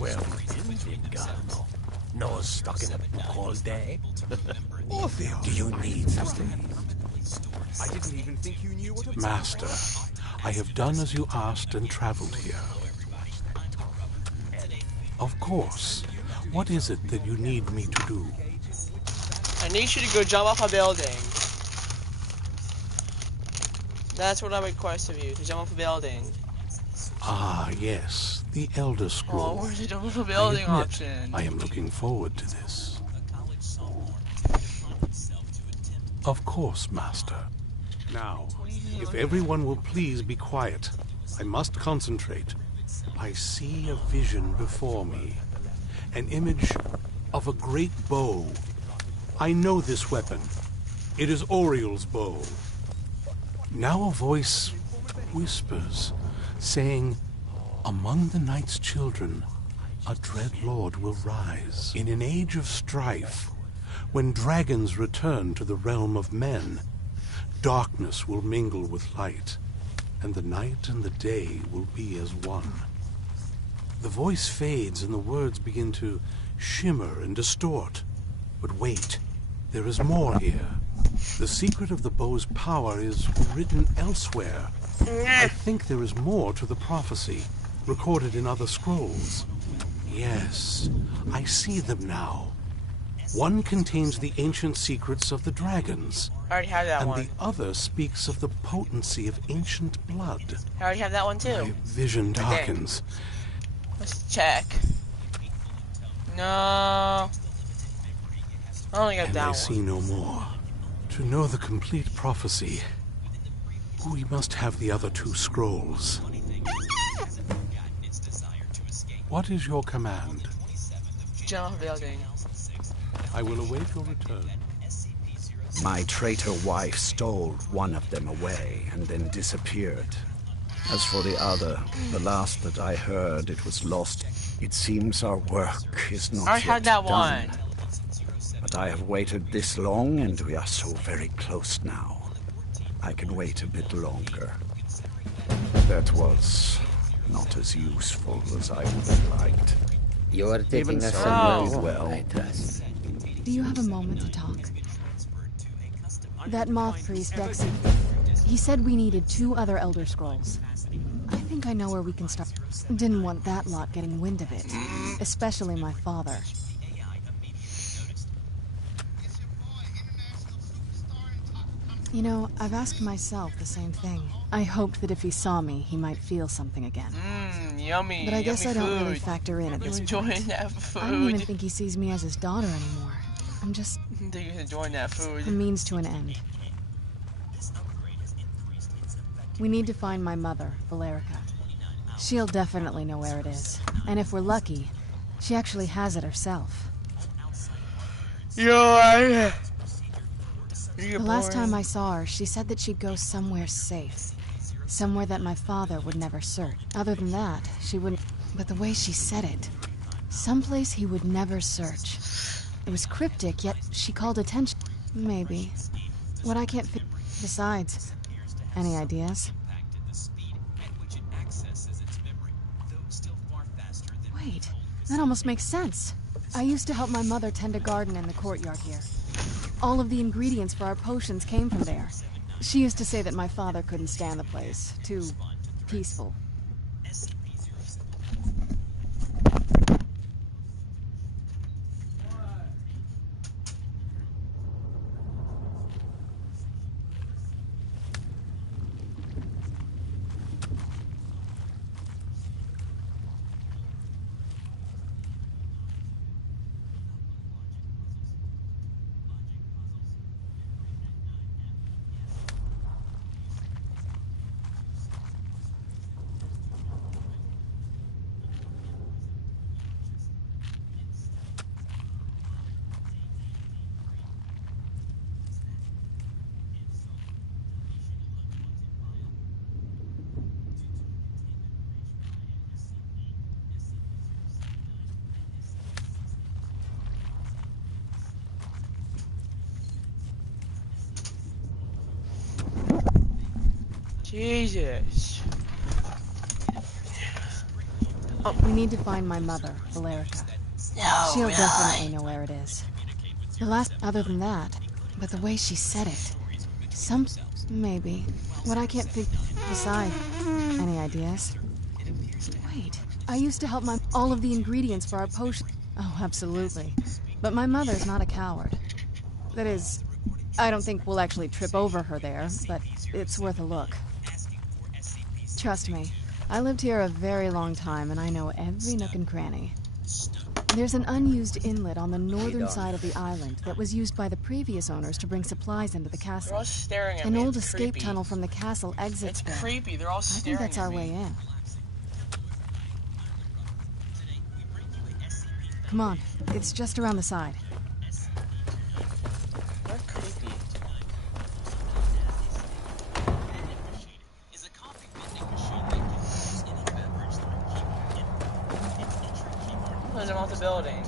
Well, Inferno. No stuck in a book all day. Do you need something? I didn't even think you knew what a... Master, I have done as you asked and traveled here. Of course. What is it that you need me to do? I need you to go jump off a building. That's what I request of you, to jump off a building. Ah, yes. The Elder Scroll. Oh, where's the jump off a building I admit, option? I am looking forward to this. Of course, Master. Now, if everyone will please be quiet, I must concentrate. I see a vision before me. An image of a great bow. I know this weapon. It is Oriel's bow. Now a voice whispers, saying, among the night's children, a dread lord will rise. In an age of strife, when dragons return to the realm of men, darkness will mingle with light, and the night and the day will be as one. The voice fades and the words begin to shimmer and distort. But wait, there is more here. The secret of the bow's power is written elsewhere. I think there is more to the prophecy, recorded in other scrolls. Yes, I see them now. One contains the ancient secrets of the dragons. I already have that and one. the other speaks of the potency of ancient blood. I already have that one too. My vision darkens. Let's check. No. I only got And that I one. see no more. To know the complete prophecy, we must have the other two scrolls. What is your command? Jump off a building. I will await your return. My traitor wife stole one of them away and then disappeared. As for the other, the last that I heard, it was lost. It seems our work is not I yet had that done. one. But I have waited this long, and we are so very close now. I can wait a bit longer. That was not as useful as I would have liked. You are taking Even us so, somewhere you warm, well. I trust. Do you have a moment to talk? That moth priest, Dexy, he said we needed 2 other Elder Scrolls. I think I know where we can start. Didn't want that lot getting wind of it. Especially my father. You know, I've asked myself the same thing. I hoped that if he saw me, he might feel something again. Yummy. But I guess I yummy don't food. really factor in at You this enjoying point. that food? I don't even think he sees me as his daughter anymore. I'm just think he's enjoying that food. a means to an end. We need to find my mother, Valerica. She'll definitely know where it is. And if we're lucky, she actually has it herself. You're The last time I saw her, she said that she'd go somewhere safe. Somewhere that my father would never search. Other than that, she wouldn't... But the way she said it... Someplace he would never search. It was cryptic, yet she called attention. Maybe. What I can't fit... Besides, any ideas? Wait, that almost makes sense. I used to help my mother tend a garden in the courtyard here. All of the ingredients for our potions came from there. She used to say that my father couldn't stand the place. Too peaceful. Jesus. We need to find my mother, Valerica. No, She'll really? definitely know where it is. The last, other than that, but the way she said it. Maybe. What I can't figure. Decide. Any ideas? Wait, I used to help all of the ingredients for our potion. Oh, absolutely. But my mother's not a coward. That is, I don't think we'll actually trip over her there, but it's worth a look. Trust me, I lived here a very long time and I know every nook and cranny. There's an unused inlet on the northern side of the island that was used by the previous owners to bring supplies into the They're castle. all staring at An me. old It's escape creepy. tunnel from the castle exits It's there. creepy. They're all I think staring that's at our me. way in. Come on, it's just around the side. They're creepy. Close them off the building.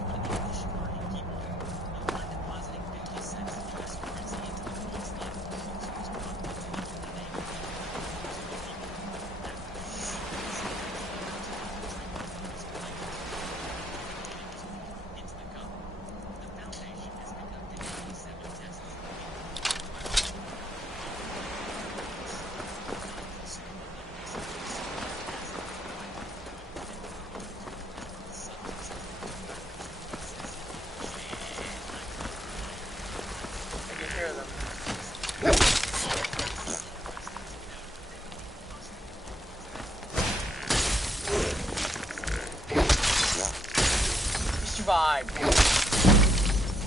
Survived.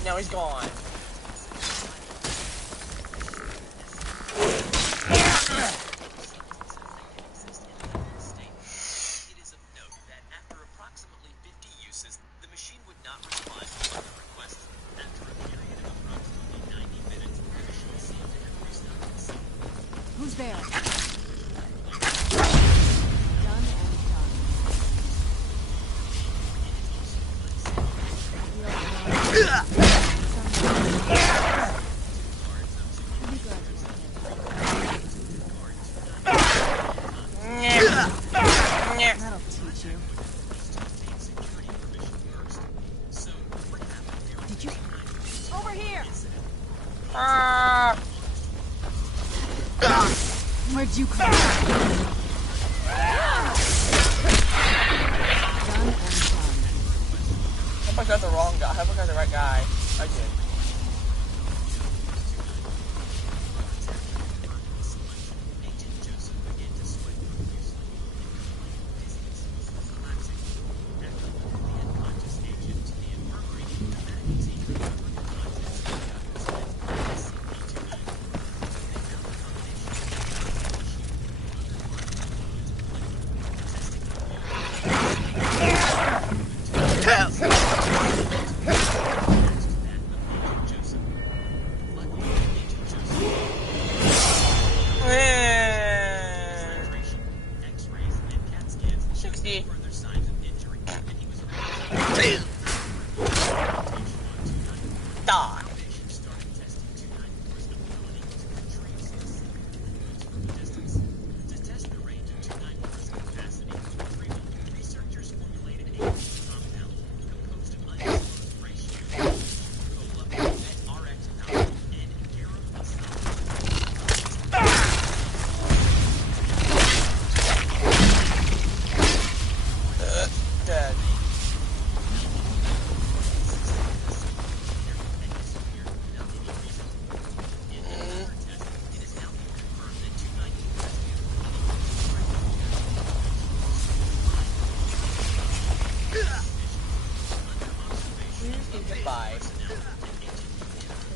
Now he's gone. Who's there? That'll teach you. Did you? Over here! Where'd you come from? Done and done. I hope I got the wrong guy. I hope I got the right guy. I did.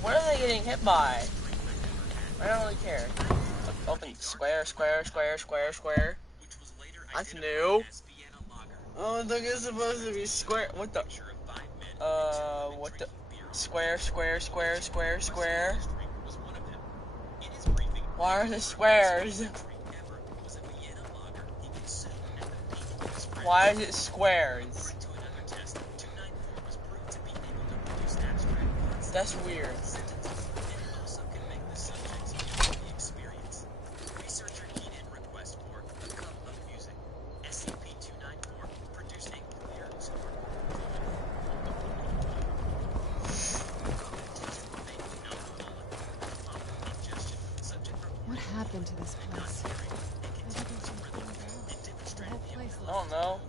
What are they getting hit by? I don't really care. Open square, square, square, square, square. That's new. Oh, I think it's supposed to be square. What the? What the? Square, square, square, square, square. Why are the squares? Why is it squares? That's weird. Researcher keyed in request for a cup of music. SCP-294 produced to this place? The whole place I don't know.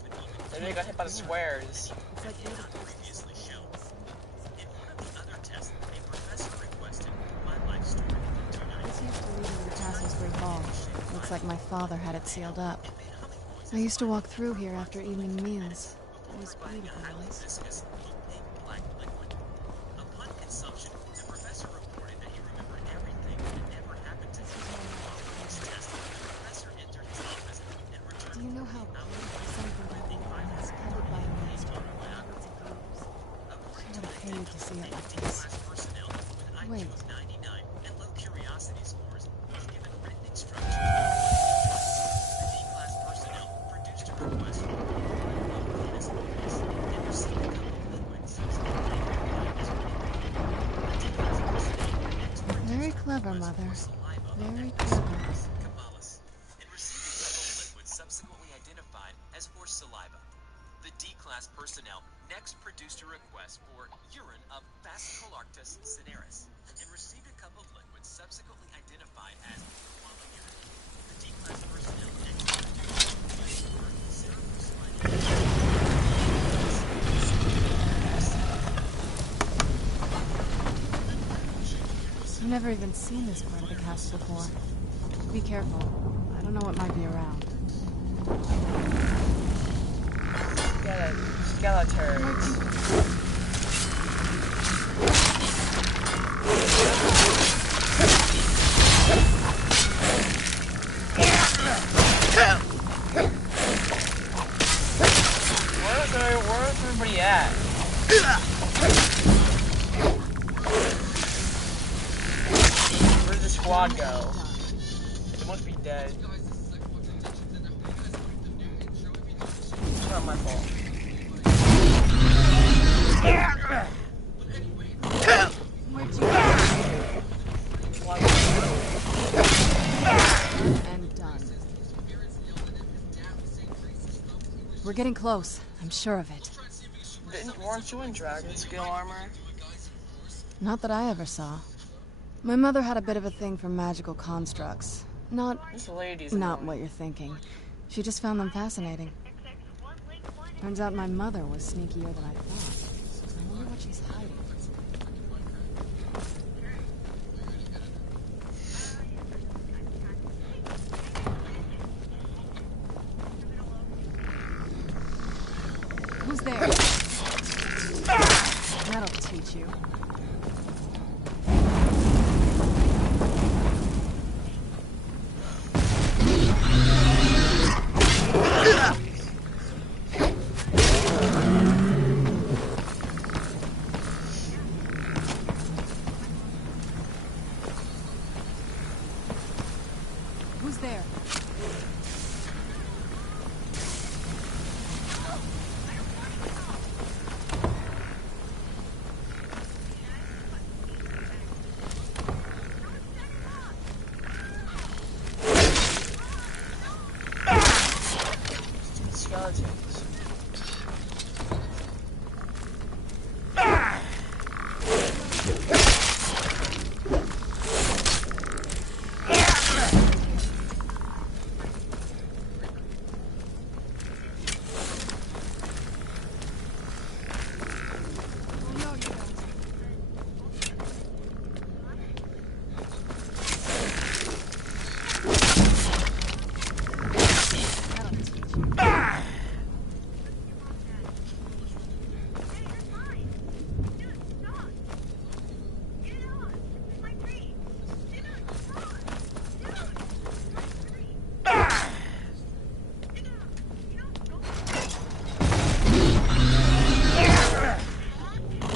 Maybe I got hit by the squares. It's like you're the place to set the This used to lead into the castle's great hall. Looks like my father had it sealed up. I used to walk through here after evening meals. It was beautiful once. Do you know how something like that is covered by a master for hundreds of years? She would have hated to see it like this. Wait. Very clever, Mother. Very clever. Subsequently identified as horse saliva. The D-class personnel next produced a request for urine of Phascolarctus cineris and received a cup of liquid subsequently identified as guava urine. The D-class personnel next produced I've never even seen this part of the castle before. Be careful. I don't know what might be around. Skeletons. Where's everybody at? Where did the squad go? They must be dead. It's not my fault. Where'd you go? And done. We're getting close. I'm sure of it. Weren't you in dragon scale armor? Not that I ever saw. My mother had a bit of a thing for magical constructs. This lady's Not annoying. what you're thinking. She just found them fascinating. Turns out my mother was sneakier than I thought. I wonder what she's hiding. Who's there? That'll teach you. Who's there? Skeletons.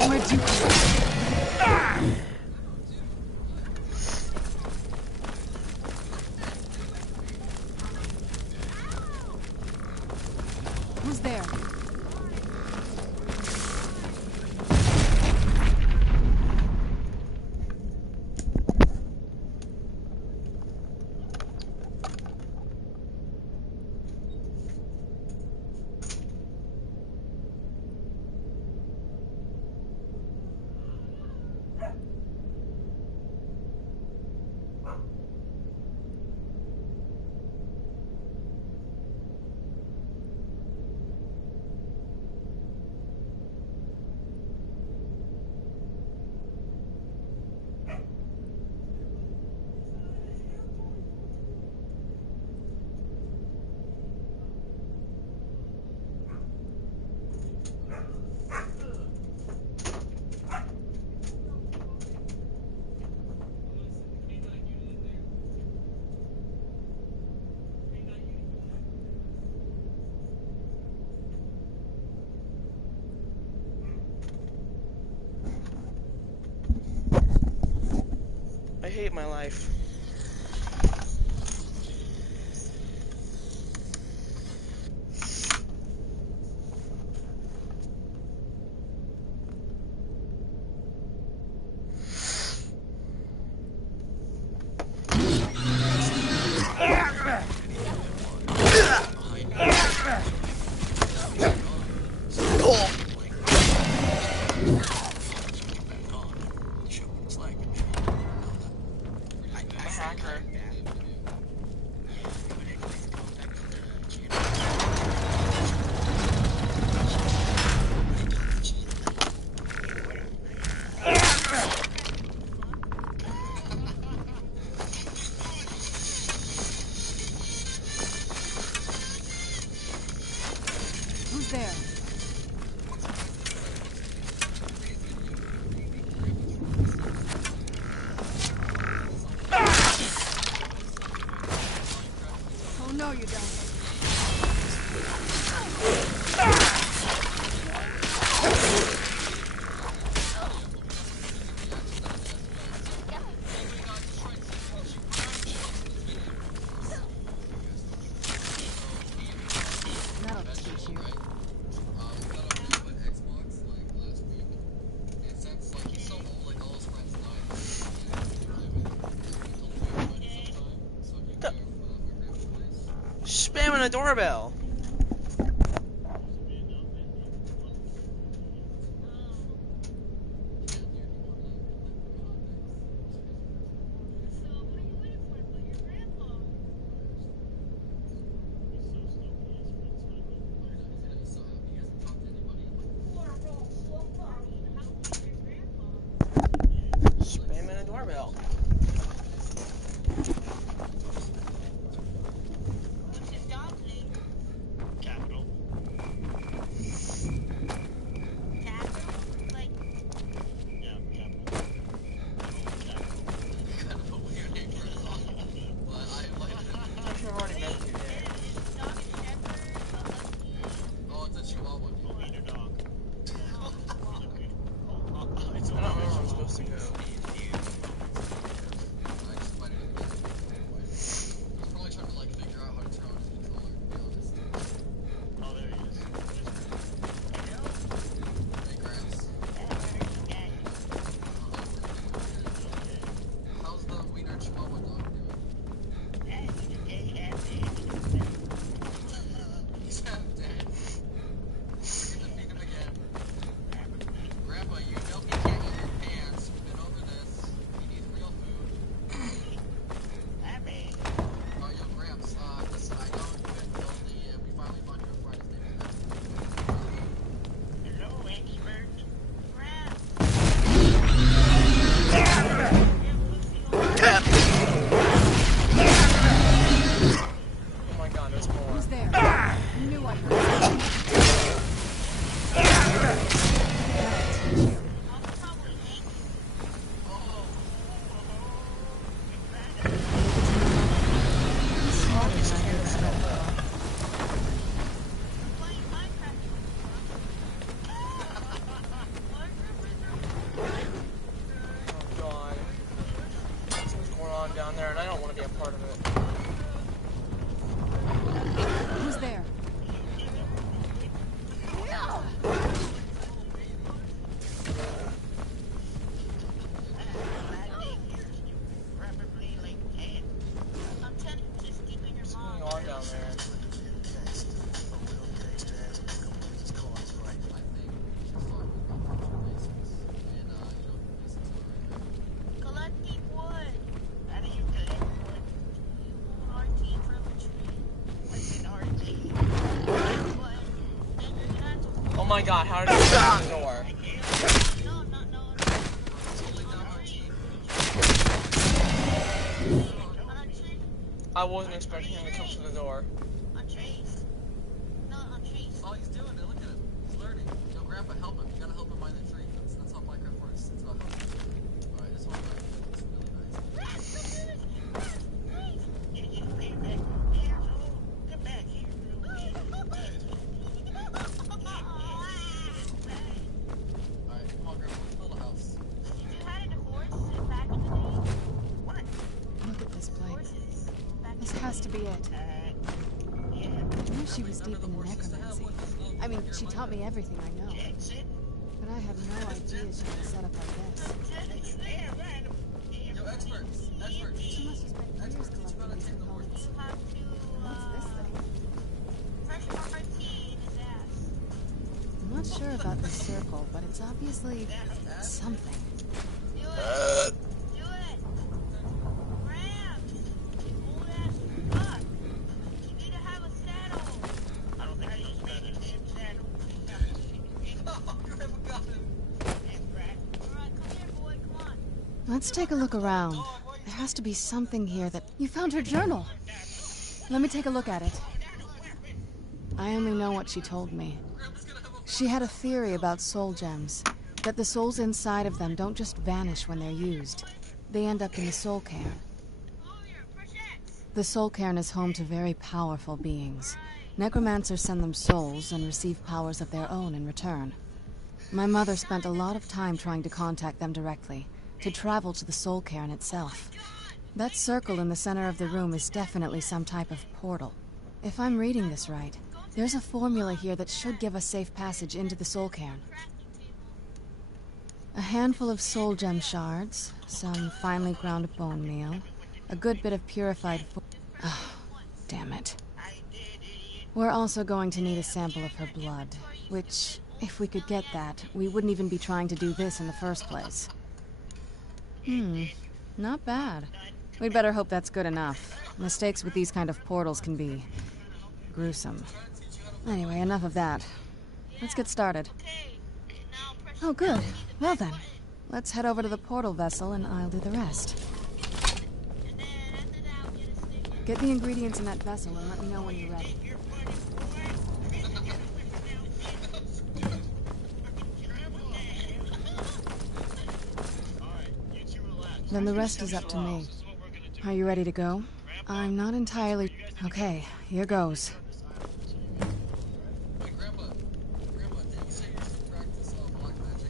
Where'd you go? Who's there? hate my life. Who's there? Oh no, you don't. That'll teach you. Spamming a doorbell. Spamming a doorbell. Down there, and I don't want to be a part of it. Who's there? What's going on down there? Oh my god, how did he open the door? I wasn't expecting him to come through the door. All he's doing, look at him. He's learning. Yo, Grandpa, help him. You gotta help him mind the tree. That's how Minecraft works. It's about helping. Alright, this one, it's really nice. Alright, come on, Grandpa, let's build a house. Did you hide in the forest back in the day? What? be it. I knew she was deep into necromancy. I mean, she taught me everything I know. But I had no idea she had set up like this. Yo, expert. She must have spent years collecting these components. What's this thing? I'm not sure about the circle, but it's obviously something. Let's take a look around. There has to be something here that... You found her journal! Let me take a look at it. I only know what she told me. She had a theory about soul gems. That the souls inside of them don't just vanish when they're used. They end up in the soul cairn. The soul cairn is home to very powerful beings. Necromancers send them souls and receive powers of their own in return. My mother spent a lot of time trying to contact them directly, to travel to the soul cairn itself. That circle in the center of the room is definitely some type of portal. If I'm reading this right, there's a formula here that should give us safe passage into the soul cairn. A handful of soul gem shards, some finely ground bone meal, a good bit of purified oh, damn it. We're also going to need a sample of her blood, which, if we could get that, we wouldn't even be trying to do this in the first place. Not bad. We'd better hope that's good enough. Mistakes with these kind of portals can be... gruesome. Anyway, enough of that. Let's get started. Oh, good. Well then, let's head over to the portal vessel and I'll do the rest. Get the ingredients in that vessel and let me know when you're ready. Then the rest is up to me. Are you ready to go? I'm not entirely... Okay, here goes. Hey, Grandpa, did you say you used to practice black magic?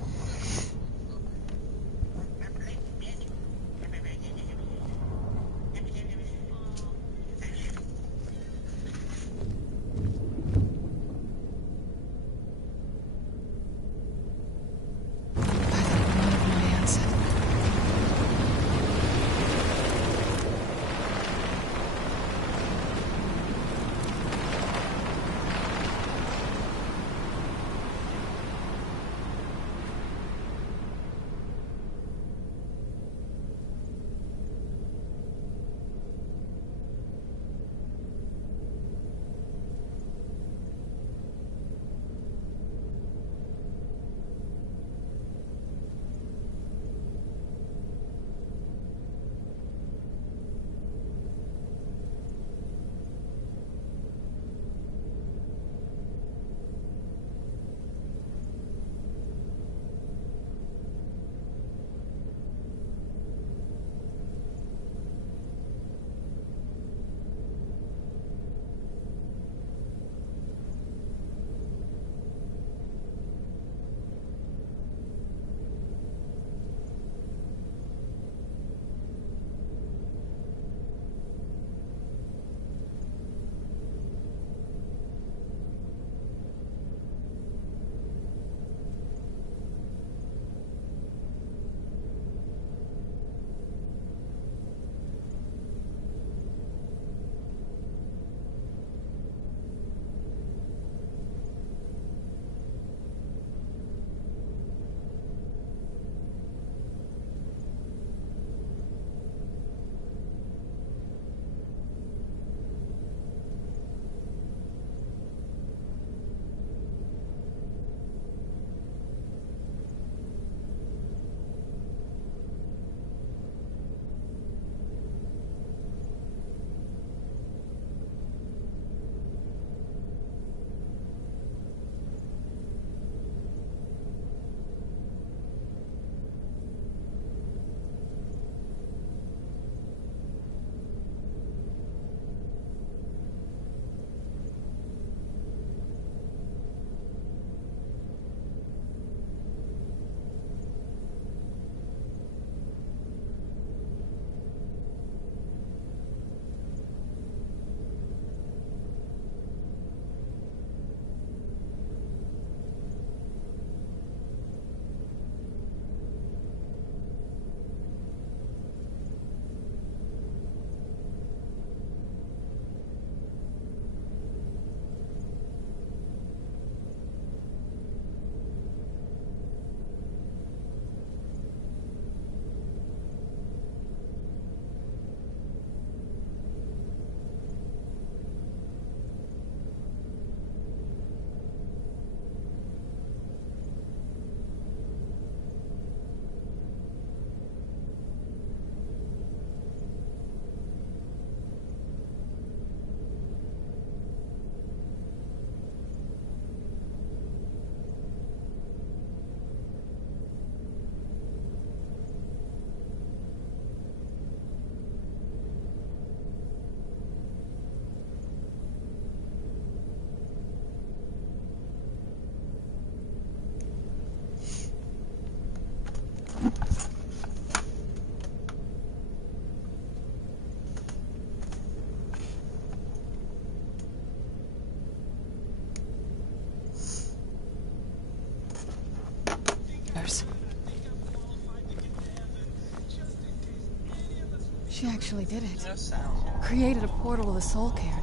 She actually did it. No sound. Created a portal to the soul cairn.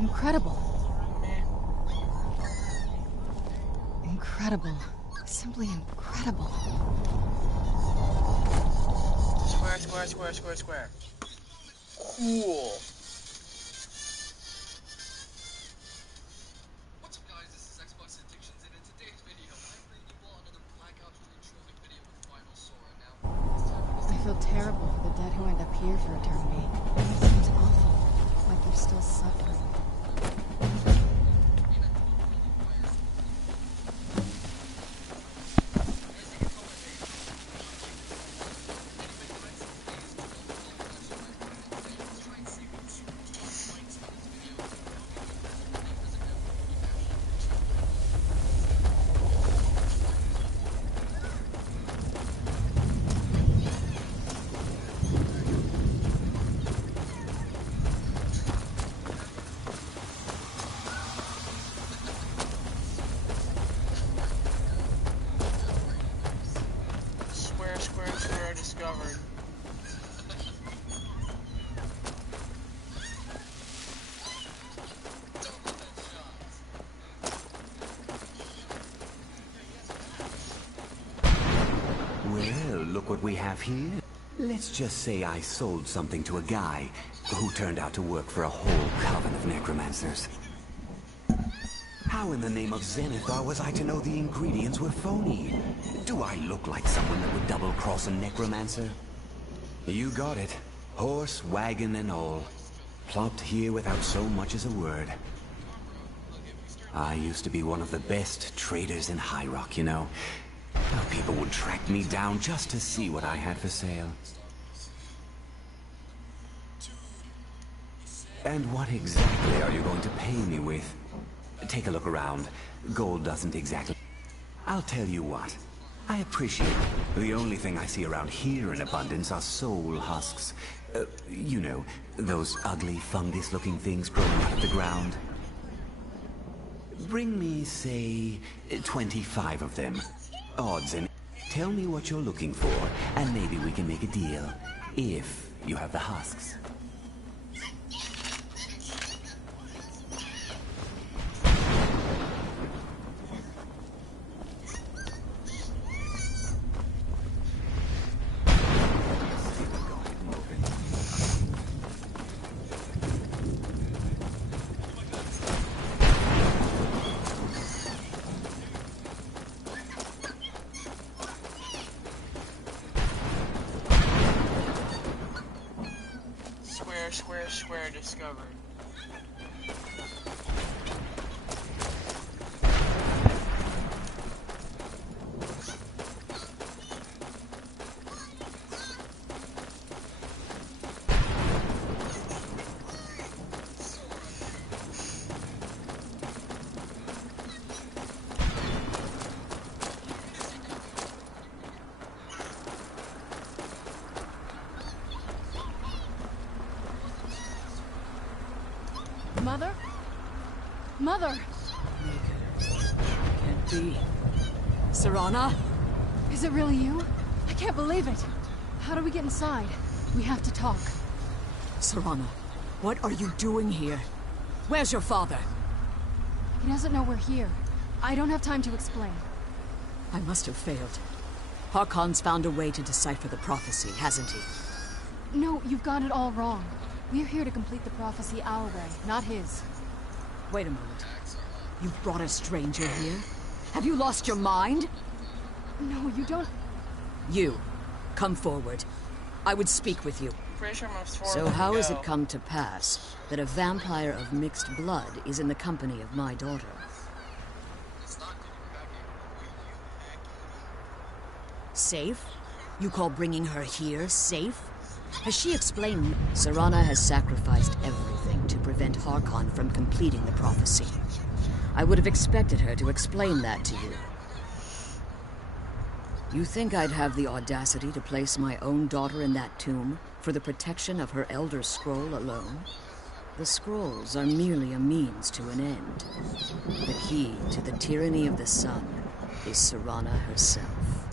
Incredible. Incredible. Simply incredible. Square, square, square, square, square. Cool. What's up guys, this is Xbox Addictions, and in today's video, I'm bringing you all another Black Ops 3 trophy video with Final Sora. Now, I feel terrible for the dead who end up here for eternity. It seems awful. Like they're still suffering. Square discovered. Well, look what we have here. Let's just say I sold something to a guy who turned out to work for a whole coven of necromancers. How in the name of Zenithar was I to know the ingredients were phony? Do I look like someone that would double-cross a necromancer? You got it. Horse, wagon, and all. Plopped here without so much as a word. I used to be one of the best traders in High Rock, you know. People would track me down just to see what I had for sale. And what exactly are you going to pay me with? Take a look around. Gold doesn't exactly... I'll tell you what. I appreciate it. The only thing I see around here in abundance are soul husks. You know, those ugly fungus-looking things growing out of the ground. Bring me, say, 25 of them. Odds and... Tell me what you're looking for, and maybe we can make a deal. If you have the husks. Square discovered. Mother? Mother! Can't be. Serana? Is it really you? I can't believe it. How do we get inside? We have to talk. Serana, what are you doing here? Where's your father? He doesn't know we're here. I don't have time to explain. I must have failed. Harkon's found a way to decipher the prophecy, hasn't he? No, you've got it all wrong. We're here to complete the prophecy our way, not his. Wait a moment. You've brought a stranger here? Have you lost your mind? No, you don't... You, come forward. I would speak with you. Pretty sure most So how has it come to pass that a vampire of mixed blood is in the company of my daughter? Safe? You call bringing her here safe? Has she explained... Serana has sacrificed everything to prevent Harkon from completing the prophecy. I would have expected her to explain that to you. You think I'd have the audacity to place my own daughter in that tomb for the protection of her Elder Scroll alone? The scrolls are merely a means to an end. The key to the tyranny of the sun is Serana herself.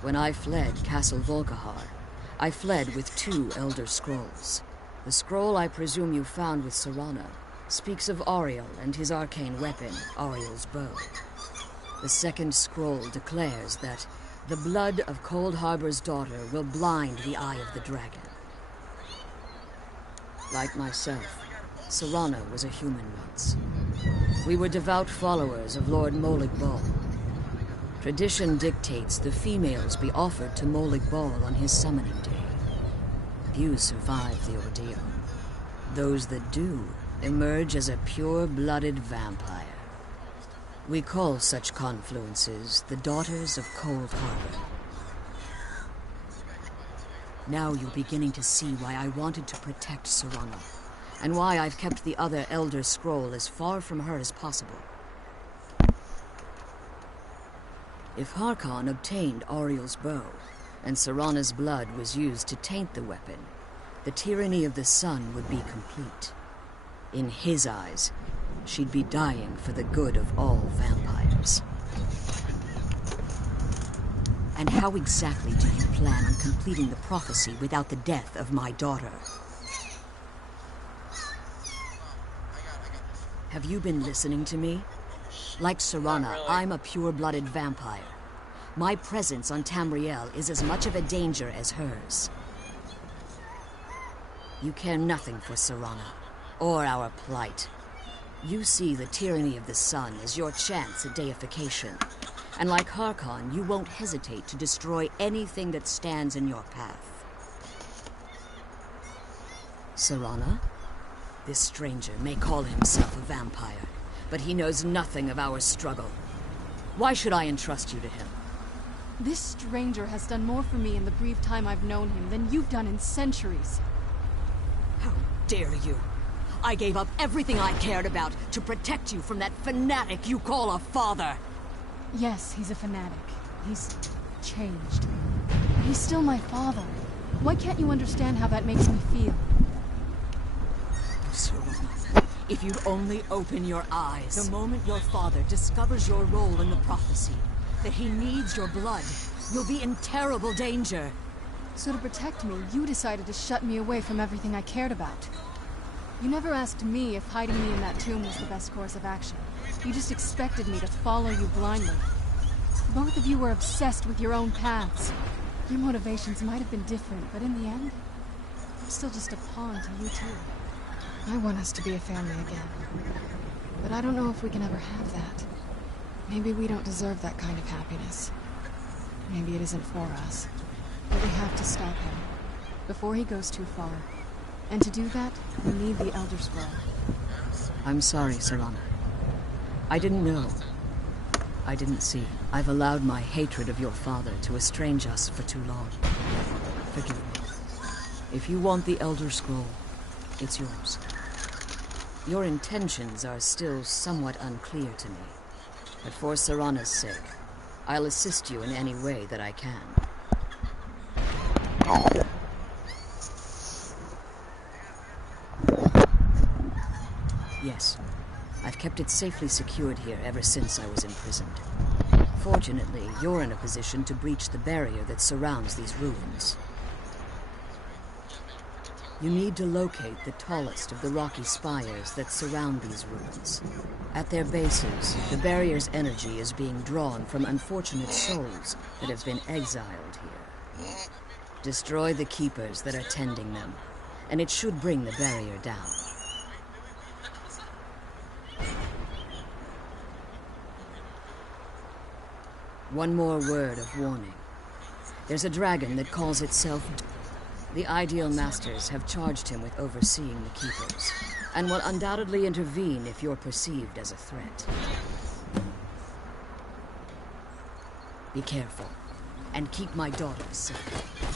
When I fled Castle Volkihar, I fled with 2 Elder Scrolls. The scroll I presume you found with Serana speaks of Auriel and his arcane weapon, Auriel's bow. The second scroll declares that the blood of Cold Harbor's daughter will blind the eye of the dragon. Like myself, Serana was a human once. We were devout followers of Lord Molig Bal. Tradition dictates the females be offered to Molig Bal on his summoning day. Few survive the ordeal. Those that do emerge as a pure-blooded vampire. We call such confluences the Daughters of Cold Harbor. Now you're beginning to see why I wanted to protect Serana, and why I've kept the other Elder Scroll as far from her as possible. If Harkon obtained Auriel's bow, and Serana's blood was used to taint the weapon, the tyranny of the sun would be complete. In his eyes, she'd be dying for the good of all vampires. And how exactly do you plan on completing the prophecy without the death of my daughter? Have you been listening to me? Like Serana, really. I'm a pure-blooded vampire. My presence on Tamriel is as much of a danger as hers. You care nothing for Serana, or our plight. You see the tyranny of the sun as your chance at deification. And like Harkon, you won't hesitate to destroy anything that stands in your path. Serana? This stranger may call himself a vampire, but he knows nothing of our struggle. Why should I entrust you to him? This stranger has done more for me in the brief time I've known him than you've done in centuries. How dare you? I gave up everything I cared about to protect you from that fanatic you call a father. Yes, he's a fanatic. He's changed. He's still my father. Why can't you understand how that makes me feel? Serana, if you'd only open your eyes. The moment your father discovers your role in the prophecy, that he needs your blood, you'll be in terrible danger. So to protect me, you decided to shut me away from everything I cared about. You never asked me if hiding me in that tomb was the best course of action. You just expected me to follow you blindly. Both of you were obsessed with your own paths. Your motivations might have been different, but in the end, I'm still just a pawn to you two. I want us to be a family again. But I don't know if we can ever have that. Maybe we don't deserve that kind of happiness. Maybe it isn't for us. But we have to stop him, before he goes too far. And to do that, we need the Elder Scroll. I'm sorry, Serana. I didn't know. I didn't see. I've allowed my hatred of your father to estrange us for too long. Forgive me. If you want the Elder Scroll, it's yours. Your intentions are still somewhat unclear to me. But for Serana's sake, I'll assist you in any way that I can. Yes, I've kept it safely secured here ever since I was imprisoned. Fortunately, you're in a position to breach the barrier that surrounds these ruins. You need to locate the tallest of the rocky spires that surround these ruins. At their bases, the barrier's energy is being drawn from unfortunate souls that have been exiled here. Destroy the keepers that are tending them, and it should bring the barrier down. One more word of warning. There's a dragon that calls itself... The Ideal Masters have charged him with overseeing the Keepers, and will undoubtedly intervene if you're perceived as a threat. Be careful, and keep my daughter safe.